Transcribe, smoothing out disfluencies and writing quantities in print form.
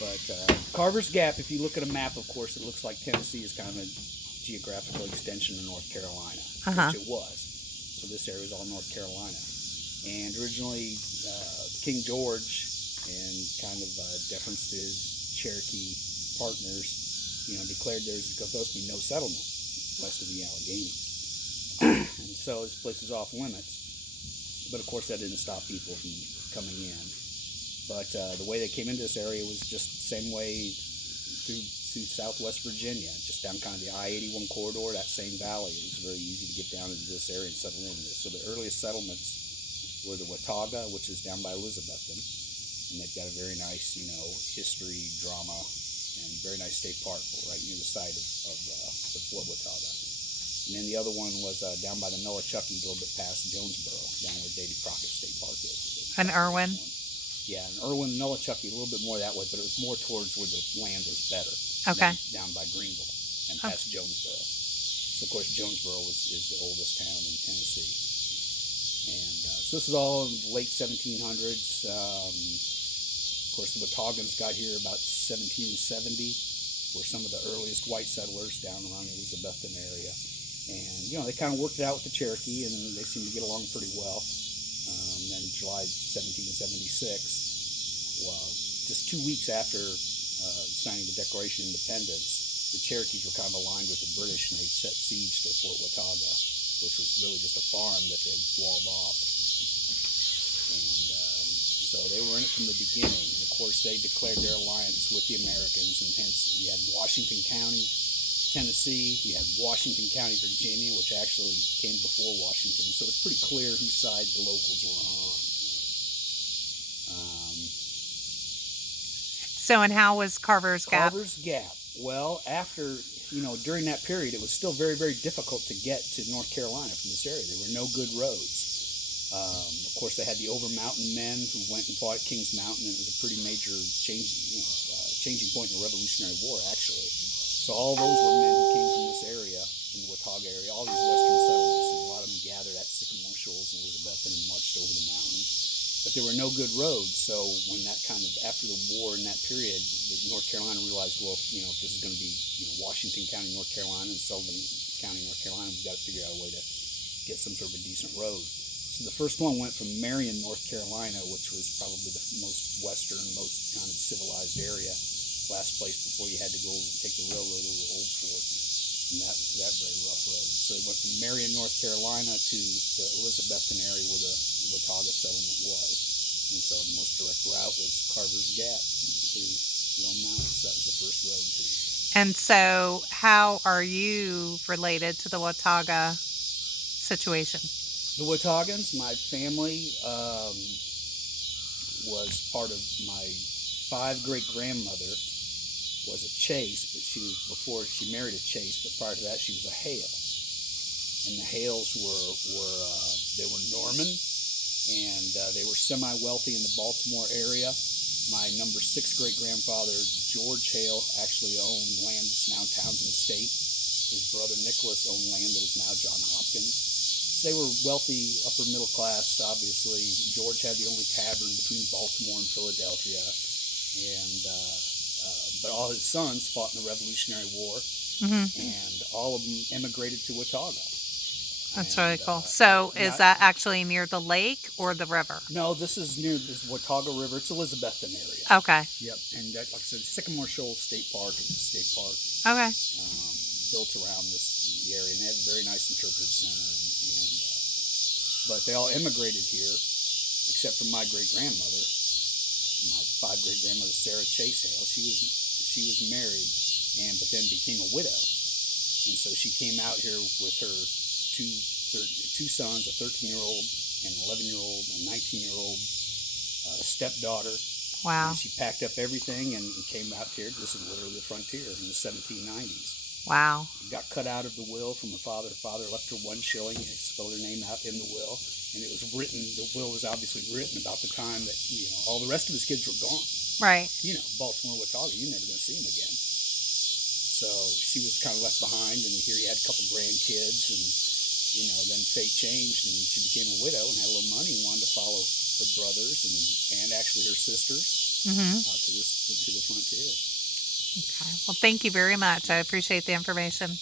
But Carver's Gap, if you look at a map, of course, it looks like Tennessee is kind of a geographical extension of North Carolina, which it was. So this area is all North Carolina. And originally, King George, in kind of deference to his Cherokee partners, declared there's supposed to be no settlement west of the Alleghenies. And so this place is off limits. But of course, that didn't stop people from coming in. But the way they came into this area was just the same way through southwest Virginia, just down kind of the I-81 corridor, that same valley. It was very easy to get down into this area and settle in this. So the earliest settlements were the Watauga, which is down by Elizabethton. And they've got a very nice, history, drama, and very nice state park right near the site of Fort Watauga. And then the other one was down by the Nolichucky, a little bit past Jonesboro, down where Davy Crockett State Park is. And Irwin? Yeah, and Irwin, Nolichucky, a little bit more that way, but it was more towards where the land was better. Okay. Down by Greenville and past Jonesboro. So, of course, Jonesboro is the oldest town in Tennessee. And so this is all in the late 1700s. Of course, the Wataugans got here about 1770, were some of the earliest white settlers down around the Elizabethton area. And, they kind of worked it out with the Cherokee, and they seemed to get along pretty well. Then July 1776, well, just 2 weeks after signing the Declaration of Independence, the Cherokees were kind of aligned with the British, and they set siege to Fort Watauga, which was really just a farm that they walled off. And so they were in it from the beginning. And of course, they declared their alliance with the Americans, and hence you had Washington County, Tennessee, you had Washington County, Virginia, which actually came before Washington. So it's pretty clear whose side the locals were on. And how was Carver's Gap? Carver's Gap. Well, after, during that period, it was still very, very difficult to get to North Carolina from this area. There were no good roads. Of course, they had the Over Mountain men who went and fought at Kings Mountain, and it was a pretty major changing point in the Revolutionary War, actually. So all those were men who came from this area, from the Watauga area, all these western settlements, and a lot of them gathered at Sycamore Shoals in Elizabethton and marched over the mountain. But there were no good roads, so when that kind of, after the war in that period, North Carolina realized, well, if this is going to be, Washington County, North Carolina, and Sullivan County, North Carolina, we've got to figure out a way to get some sort of a decent road. So the first one went from Marion, North Carolina, which was probably the most western, most kind of civilized area. Last place before you had to go take the railroad over Old Fort, and that very rough road. So they went from Marion, North Carolina, to the Elizabethton area where the Watauga settlement was, and so the most direct route was Carver's Gap through Rome Mountains. That was the first road to. And so, how are you related to the Watauga situation? The Wataugans, my family was part of my 5 great-grandmother. Was a Chase, but before she married a Chase, but prior to that she was a Hale. And the Hales were Norman, and they were semi-wealthy in the Baltimore area. My number 6 great-grandfather, George Hale, actually owned land that's now Townsend State. His brother Nicholas owned land that is now John Hopkins. So they were wealthy, upper middle class, obviously. George had the only tavern between Baltimore and Philadelphia, and but all his sons fought in the Revolutionary War, and all of them emigrated to Watauga. That's really cool. So is that actually near the lake or the river? No, this is near this Watauga River. It's Elizabethton area. Okay. Yep, and like I said, Sycamore Shoals State Park is a state park. Okay. Built around the area, and they have a very nice interpretive center. But they all emigrated here, except for my great-grandmother, my 5 great-grandmother, Sarah Chase Hale. She was married, but then became a widow, and so she came out here with her two sons, a 13-year-old, an 11-year-old, a 19-year-old stepdaughter. Wow. And she packed up everything and came out here. This is literally the frontier in the 1790s. Wow. Got cut out of the will from her father. Her father left her 1 shilling. He spelled her name out in the will, and it was written. The will was obviously written about the time that all the rest of his kids were gone. Right. Baltimore, Watauga, you're never going to see him again. So she was kind of left behind, and here he had a couple grandkids, and then fate changed, and she became a widow and had a little money and wanted to follow her brothers and actually her sisters out to the frontier. Okay. Well, thank you very much. I appreciate the information.